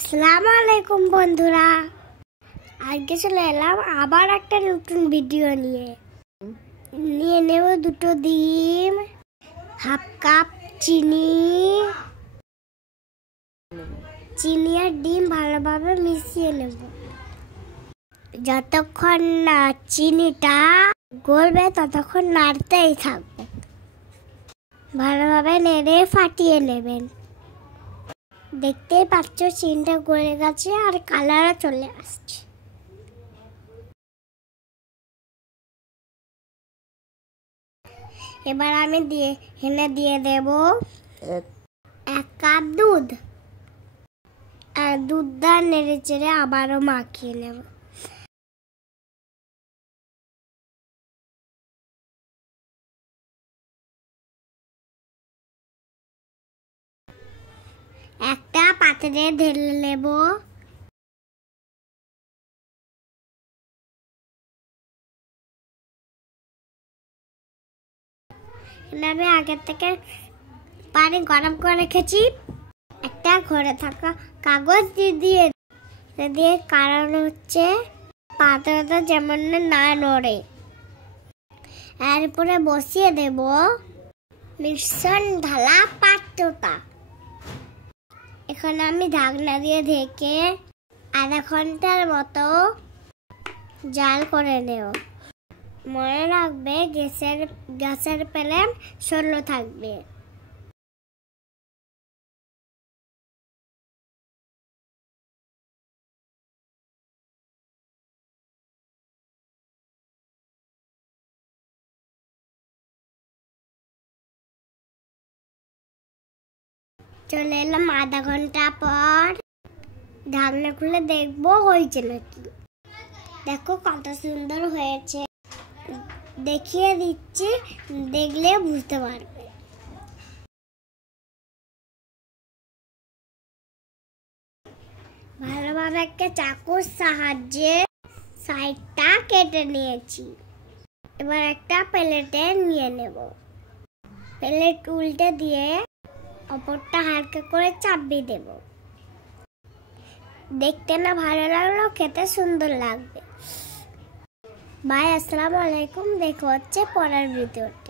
আসসালামু আলাইকুম বন্ধুরা, আজকে চলে এলাম আবার একটা নতুন ভিডিও নিয়ে নেব দুটো ডিম, হাফ কাপ চিনি আর ডিম ভালোভাবে মিশিয়ে নেব। যতক্ষণ না চিনিটা গলবে ততক্ষণ নাড়তেই থাকবো। ভালোভাবে নেড়ে ফাটিয়ে নেবেন। দেখতেই পাচ্ছ চিনিটা গলে গেছে আর কালারও চলে আসছে। এবার আমি দিয়ে দেব 1 কাপ দুধ, আর দুধটা নেড়ে চেড়ে আবারও মাখিয়ে নেব। একটা পাত্রে ঢেলে নেব। আমি আগে থেকে পানি গরম করে রেখেছি। একটা ঘরে থাকা কাগজ দিয়ে কারণ হচ্ছে পাত্রটা যেমন না নড়ে। এরপরে বসিয়ে দেব মিশ্রণ ঢালা পাত্রটা। এখন আমি ঢাকনা দিয়ে ঢেকে আধা ঘন্টার মতো জাল করে নেব। মনে রাখবে গ্যাসের ফ্লেম স্লো থাকবে। চলে এলাম আধা ঘন্টা পর। ঢাকনা খুলে দেখবো হয়েছে নাকি। দেখো কত সুন্দর হয়েছে, দেখিয়ে দিচ্ছি, দেখলে বুঝতে পারবে। ভালোভাবে একটা চাকুর সাহায্যে সাইডটা কেটে নিয়েছি। এবার একটা প্লেটে নিয়ে নেব। প্লেট উল্টে দিয়ে অপরটা হালকা করে চাপিয়ে দেব। দেখতে না ভালো লাগলো, খেতে সুন্দর লাগবে। বাই, আসসালামু আলাইকুম। দেখা হচ্ছে পরের ভিডিওতে।